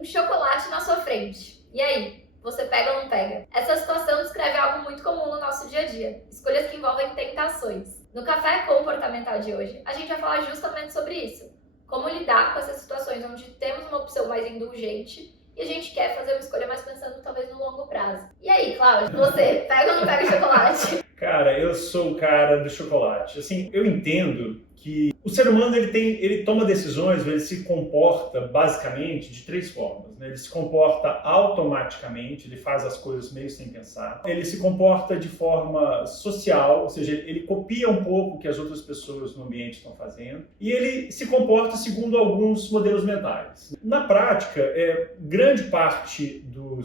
um chocolate na sua frente. E aí? Você pega ou não pega? Essa situação descreve algo muito comum no nosso dia a dia. Escolhas que envolvem tentações. No Café Comportamental de hoje, a gente vai falar justamente sobre isso. Como lidar com essas situações onde temos uma opção mais indulgente e a gente quer fazer uma escolha mais pensando talvez no longo prazo. E aí, Cláudio, você pega ou não pega chocolate? Cara, eu sou o cara do chocolate. Assim, eu entendo que o ser humano ele toma decisões, ele se comporta basicamente de três formas, né? Ele se comporta automaticamente, ele faz as coisas meio sem pensar. Ele se comporta de forma social, ou seja, ele copia um pouco o que as outras pessoas no ambiente estão fazendo. E ele se comporta segundo alguns modelos mentais. Na prática, grande parte do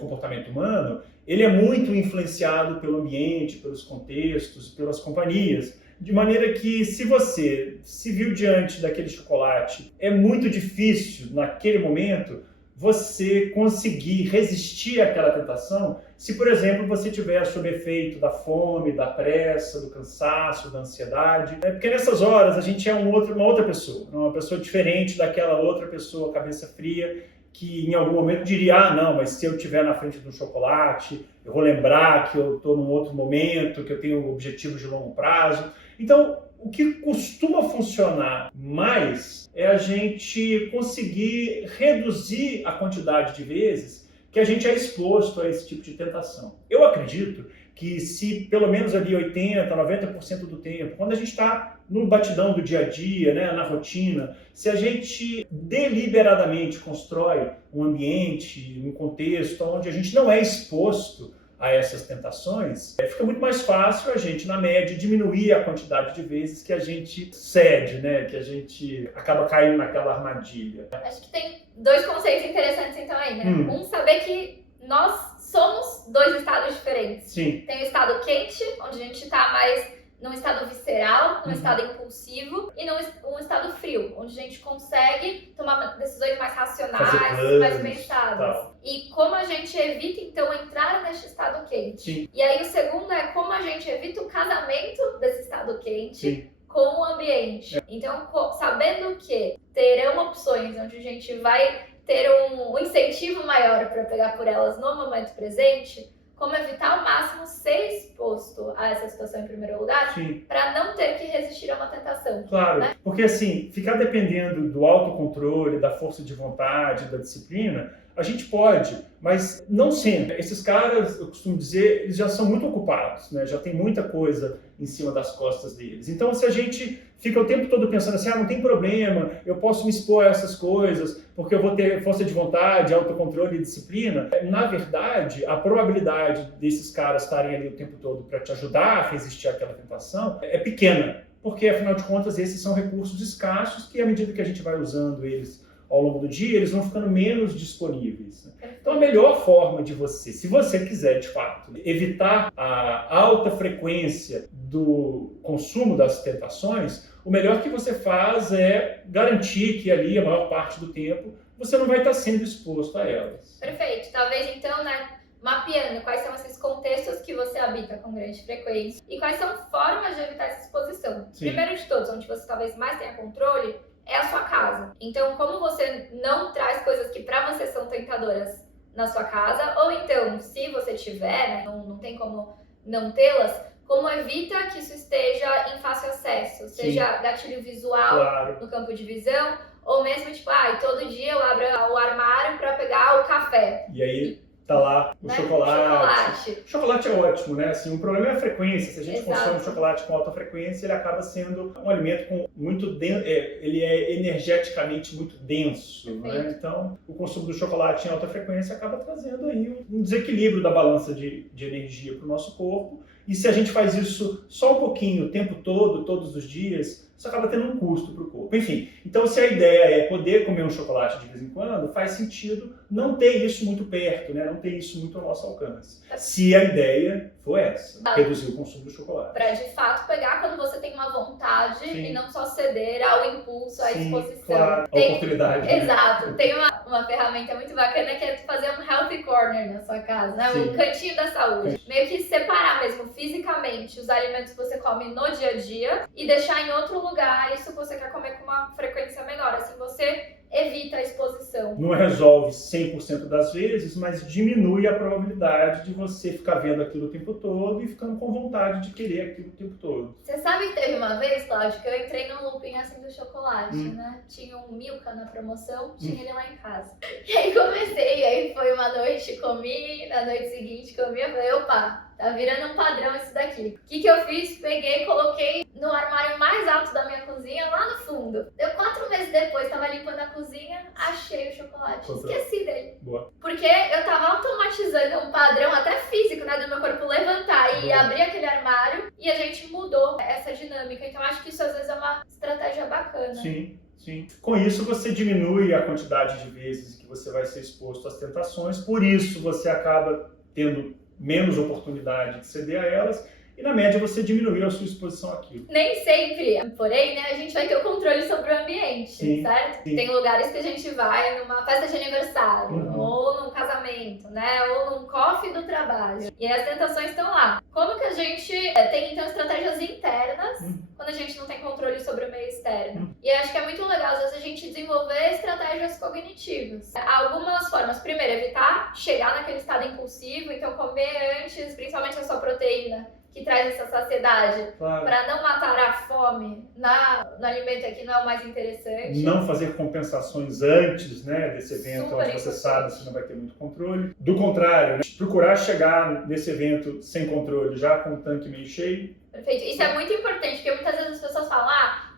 comportamento humano, ele é muito influenciado pelo ambiente, pelos contextos, pelas companhias. De maneira que, se você se viu diante daquele chocolate, é muito difícil, naquele momento, você conseguir resistir àquela tentação se, por exemplo, você estiver sob efeito da fome, da pressa, do cansaço, da ansiedade. Porque nessas horas a gente é uma outra pessoa, uma pessoa diferente daquela outra pessoa, cabeça fria, que em algum momento diria, não, mas se eu estiver na frente de um chocolate, eu vou lembrar que eu estou num outro momento, que eu tenho objetivos de longo prazo. Então, o que costuma funcionar mais é a gente conseguir reduzir a quantidade de vezes que a gente é exposto a esse tipo de tentação. Eu acredito que se pelo menos ali 80%, 90% do tempo, quando a gente está no batidão do dia a dia, né, na rotina, se a gente deliberadamente constrói um ambiente, um contexto onde a gente não é exposto a essas tentações, fica muito mais fácil a gente, na média, diminuir a quantidade de vezes que a gente cede, né, que a gente acaba caindo naquela armadilha. Acho que tem dois conceitos interessantes então aí, né? Um, saber que nós somos dois estados diferentes. Sim. Tem o estado quente, onde a gente está mais num estado visceral, num estado impulsivo, e num estado frio, onde a gente consegue tomar decisões mais racionais, mais pensadas. E como a gente evita, então, entrar neste estado quente. Sim. E aí o segundo é como a gente evita o casamento desse estado quente. Sim. Com o ambiente. Então, sabendo que terão opções onde a gente vai ter um incentivo maior para pegar por elas no momento presente, como evitar ao máximo ser exposto a essa situação em primeiro lugar, para não ter que resistir a uma tentação. Claro, né? Porque assim, ficar dependendo do autocontrole, da força de vontade, da disciplina, a gente pode, mas não sempre. Esses caras, eu costumo dizer, eles já são muito ocupados, né? Já tem muita coisa em cima das costas deles. Então, se a gente fica o tempo todo pensando assim, não tem problema, eu posso me expor a essas coisas, porque eu vou ter força de vontade, autocontrole e disciplina, na verdade, a probabilidade desses caras estarem ali o tempo todo para te ajudar a resistir àquela tentação é pequena, porque, afinal de contas, esses são recursos escassos que, à medida que a gente vai usando eles ao longo do dia, eles vão ficando menos disponíveis. Então, a melhor forma de você, se você quiser, de fato, evitar a alta frequência do consumo das tentações, o melhor que você faz é garantir que ali, a maior parte do tempo, você não vai estar sendo exposto a elas. Perfeito. Talvez, então, né, mapeando quais são esses contextos que você habita com grande frequência e quais são formas de evitar essa exposição. Sim. Primeiro de todos, onde você talvez mais tenha controle, é a sua casa. Então, como você não traz coisas que pra você são tentadoras na sua casa, ou então, se você tiver, né, não tem como não tê-las, como evita que isso esteja em fácil acesso, seja gatilho visual no campo de visão, ou mesmo tipo, todo dia eu abro o armário pra pegar o café. E aí tá lá o chocolate. Chocolate é ótimo, né? Assim, o problema é a frequência. Se a gente consome chocolate com alta frequência, ele acaba sendo um alimento com muito ele é energeticamente muito denso, né? Então, o consumo do chocolate em alta frequência acaba trazendo aí um desequilíbrio da balança de energia para o nosso corpo. E se a gente faz isso só um pouquinho, o tempo todo, todos os dias, isso acaba tendo um custo para o corpo. Enfim, então se a ideia é poder comer um chocolate de vez em quando, faz sentido não ter isso muito perto, né? Não ter isso muito ao nosso alcance. Se a ideia for essa, reduzir o consumo do chocolate. Para de fato pegar quando você tem uma vontade e não só ceder ao impulso, à exposição. Claro, a oportunidade. Né? Exato. Tem uma ferramenta muito bacana que é fazer um healthy corner na sua casa, né? Um cantinho da saúde. Meio que separar mesmo fisicamente os alimentos que você come no dia a dia e deixar em outro lugar isso que você quer comer com uma frequência menor. Assim você evita a exposição. Não resolve 100% das vezes, mas diminui a probabilidade de você ficar vendo aquilo o tempo todo e ficando com vontade de querer aquilo o tempo todo. Você sabe que teve uma vez, Cláudio, que eu entrei num looping assim do chocolate, né? Tinha um Milka na promoção, tinha ele lá em casa. E aí comecei, aí foi uma noite, comi, na noite seguinte comi, eu falei, opa, tá virando um padrão isso daqui. O que eu fiz? Peguei e coloquei no armário mais alto da minha cozinha, lá no fundo. Deu 4 meses depois, tava limpando a cozinha, achei o chocolate. Esqueci dele. Boa. Porque eu tava automatizando um padrão até físico, né, do meu corpo levantar e abrir aquele armário, e a gente mudou essa dinâmica. Então acho que isso às vezes é uma estratégia bacana. Sim. Sim. Com isso, você diminui a quantidade de vezes que você vai ser exposto às tentações, por isso você acaba tendo menos oportunidade de ceder a elas, e na média você diminuiu a sua exposição àquilo. Nem sempre, porém, né, a gente vai ter o controle sobre o ambiente, sim, certo? Sim. Tem lugares que a gente vai numa festa de aniversário, ou num casamento, né, ou num coffee do trabalho, e as tentações estão lá. Como que a gente tem, então, estratégias internas quando a gente não tem controle sobre o meio externo? E acho que é muito legal, às vezes, a gente desenvolver estratégias cognitivas. Algumas formas. Primeiro, evitar chegar naquele estado impulsivo, então comer antes, principalmente a sua proteína, que traz essa saciedade, claro, para não matar a fome no alimento aqui não é o mais interessante. Não fazer compensações antes, né, desse evento, onde você sabe que não vai ter muito controle. Do contrário, né, procurar chegar nesse evento sem controle, já com o tanque meio cheio. Perfeito. Isso é muito importante, porque muitas vezes as pessoas falam,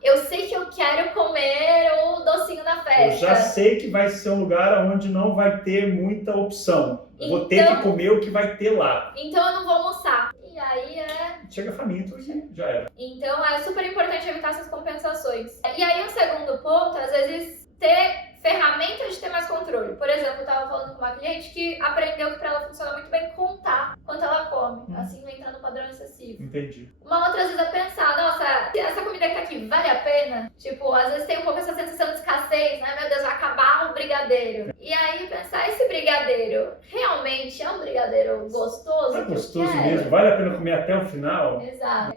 eu sei que eu quero comer o docinho na festa. Eu já sei que vai ser um lugar onde não vai ter muita opção. Vou ter que comer o que vai ter lá. Então eu não vou almoçar. E aí chega faminto e já era. Então é super importante evitar essas compensações. E aí um segundo ponto, às vezes ter ferramentas de ter mais controle. Por exemplo, eu estava falando com uma cliente que aprendeu que para ela funciona muito bem contar quanto ela come, assim não entrar no padrão excessivo. Entendi. Uma outra, às vezes, é pensar, nossa, essa comida que tá aqui vale a pena? Tipo, às vezes tem um pouco essa sensação de escassez, né? Meu Deus, vai acabar o brigadeiro. E aí pensar, esse brigadeiro realmente é um brigadeiro gostoso? É gostoso mesmo, vale a pena comer até o final? Exato.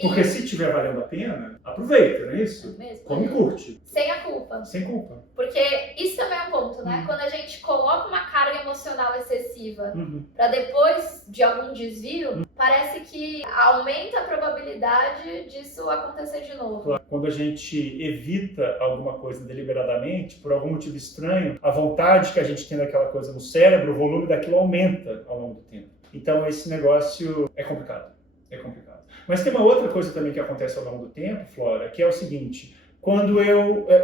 Porque se estiver valendo a pena, aproveita, não é isso? Mesmo. Come e curte. Sem a culpa. Sem culpa. Porque isso também é um ponto, né? Quando a gente coloca uma carga emocional excessiva pra depois de algum desvio, parece que aumenta a probabilidade disso acontecer de novo. Claro. Quando a gente evita alguma coisa deliberadamente, por algum motivo estranho, a vontade que a gente tem daquela coisa no cérebro, o volume daquilo aumenta ao longo do tempo. Então esse negócio é complicado. É complicado. Mas tem uma outra coisa também que acontece ao longo do tempo, Flora, que é o seguinte: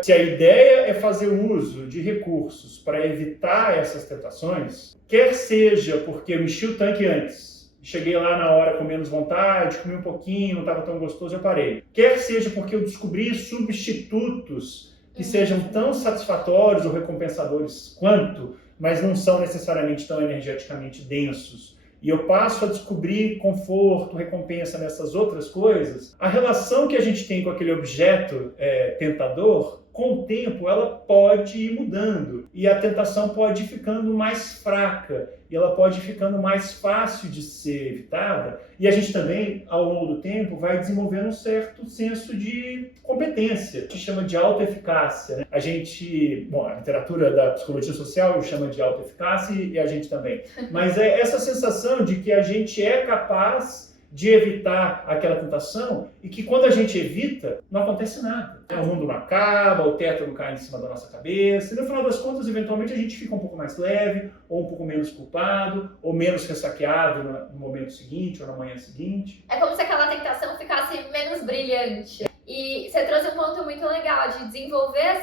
se a ideia é fazer uso de recursos para evitar essas tentações, quer seja porque eu enchi o tanque antes, cheguei lá na hora com menos vontade, comi um pouquinho, não estava tão gostoso, eu parei. Quer seja porque eu descobri substitutos que sejam tão satisfatórios ou recompensadores quanto, mas não são necessariamente tão energeticamente densos, e eu passo a descobrir conforto, recompensa nessas outras coisas, a relação que a gente tem com aquele objeto tentador, com o tempo, ela pode ir mudando. E a tentação pode ir ficando mais fraca. E ela pode ir ficando mais fácil de ser evitada. E a gente também, ao longo do tempo, vai desenvolvendo um certo senso de competência. A gente chama de autoeficácia, né? A literatura da psicologia social chama de autoeficácia e a gente também. Mas é essa sensação de que a gente é capaz de evitar aquela tentação e que quando a gente evita, não acontece nada. O mundo não acaba, o teto não cai em cima da nossa cabeça, e no final das contas, eventualmente, a gente fica um pouco mais leve, ou um pouco menos culpado, ou menos ressaqueado no momento seguinte, ou na manhã seguinte. É como se aquela tentação ficasse menos brilhante. E você trouxe um ponto muito legal de desenvolver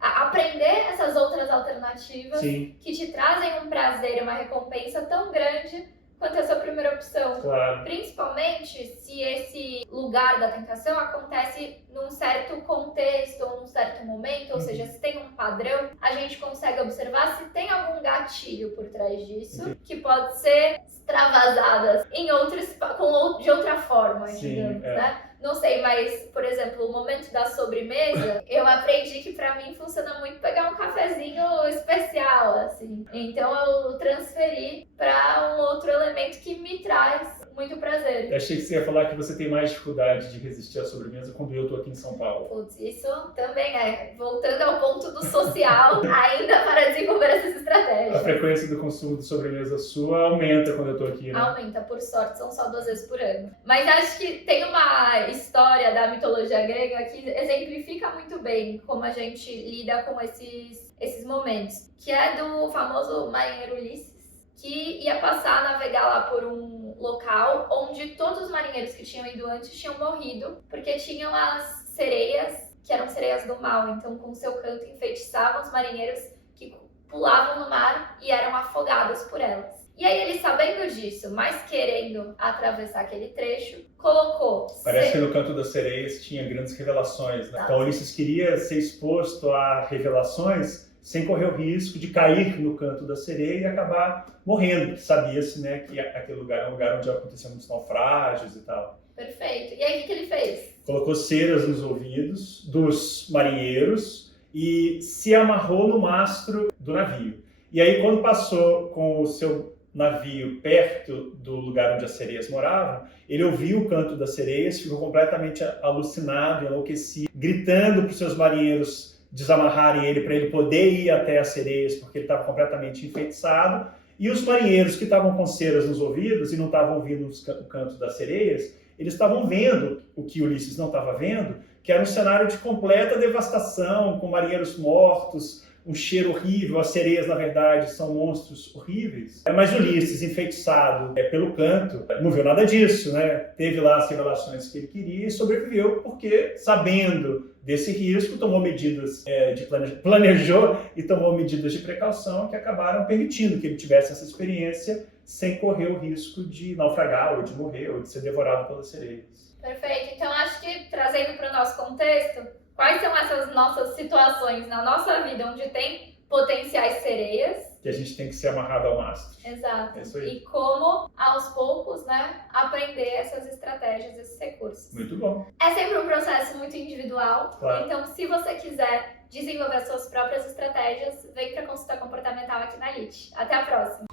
aprender essas outras alternativas que te trazem um prazer e uma recompensa tão grande quanto a sua primeira opção. Claro. Principalmente se esse lugar da tentação acontece num certo contexto ou num certo momento, ou seja, se tem um padrão, a gente consegue observar se tem algum gatilho por trás disso, que pode ser extravasadas de outra forma, digamos, né? Não sei, mas, por exemplo, o momento da sobremesa, eu aprendi que pra mim funciona muito pegar um cafezinho especial, assim. Então eu transferi pra um outro elemento que me traz muito prazer. Eu achei que você ia falar que você tem mais dificuldade de resistir à sobremesa quando eu tô aqui em São Paulo. Putz, isso também é. Voltando ao ponto do social, ainda para desenvolver essas A estratégias. frequência do consumo de sobremesa sua aumenta quando eu tô aqui, né? Aumenta, por sorte, são só 2 vezes por ano. Mas acho que tem uma história da mitologia grega que exemplifica muito bem como a gente lida com esses momentos. Que é do famoso marinheiro Ulisses, que ia passar a navegar lá por um local onde todos os marinheiros que tinham ido antes tinham morrido, porque tinham as sereias, que eram sereias do mal, então com seu canto enfeitiçavam os marinheiros que pulavam no mar e eram afogados por elas. E aí ele, sabendo disso, mas querendo atravessar aquele trecho, colocou... Parece que no Canto das Sereias tinha grandes revelações, né? Tá. Então Ulisses queria ser exposto a revelações sem correr o risco de cair no Canto da Sereia e acabar morrendo, porque sabia-se, né, que aquele lugar é um lugar onde aconteciam muitos naufrágios e tal. Perfeito. E aí o que ele fez? Colocou ceras nos ouvidos dos marinheiros e se amarrou no mastro do navio. E aí quando passou com o seu navio perto do lugar onde as sereias moravam, ele ouviu o canto das sereias, ficou completamente alucinado, enlouquecido, gritando para os seus marinheiros desamarrarem ele para ele poder ir até as sereias, porque ele estava completamente enfeitiçado. E os marinheiros que estavam com ceras nos ouvidos e não estavam ouvindo o canto das sereias, eles estavam vendo o que Ulisses não estava vendo, que era um cenário de completa devastação, com marinheiros mortos, um cheiro horrível. As sereias, na verdade, são monstros horríveis. Mas Ulisses, enfeitiçado pelo canto, não viu nada disso, né? Teve lá as revelações que ele queria e sobreviveu porque, sabendo desse risco, tomou medidas planejou e tomou medidas de precaução que acabaram permitindo que ele tivesse essa experiência sem correr o risco de naufragar, ou de morrer, ou de ser devorado pelas sereias. Perfeito. Então, acho que trazendo para o nosso contexto, quais são essas nossas situações na nossa vida onde tem potenciais sereias? Que a gente tem que ser amarrado ao mastro. Exato. É isso aí. E como, aos poucos, né, aprender essas estratégias, esses recursos. Muito bom. É sempre um processo muito individual. Claro. Então, se você quiser desenvolver as suas próprias estratégias, vem para consulta comportamental aqui na LIT. Até a próxima!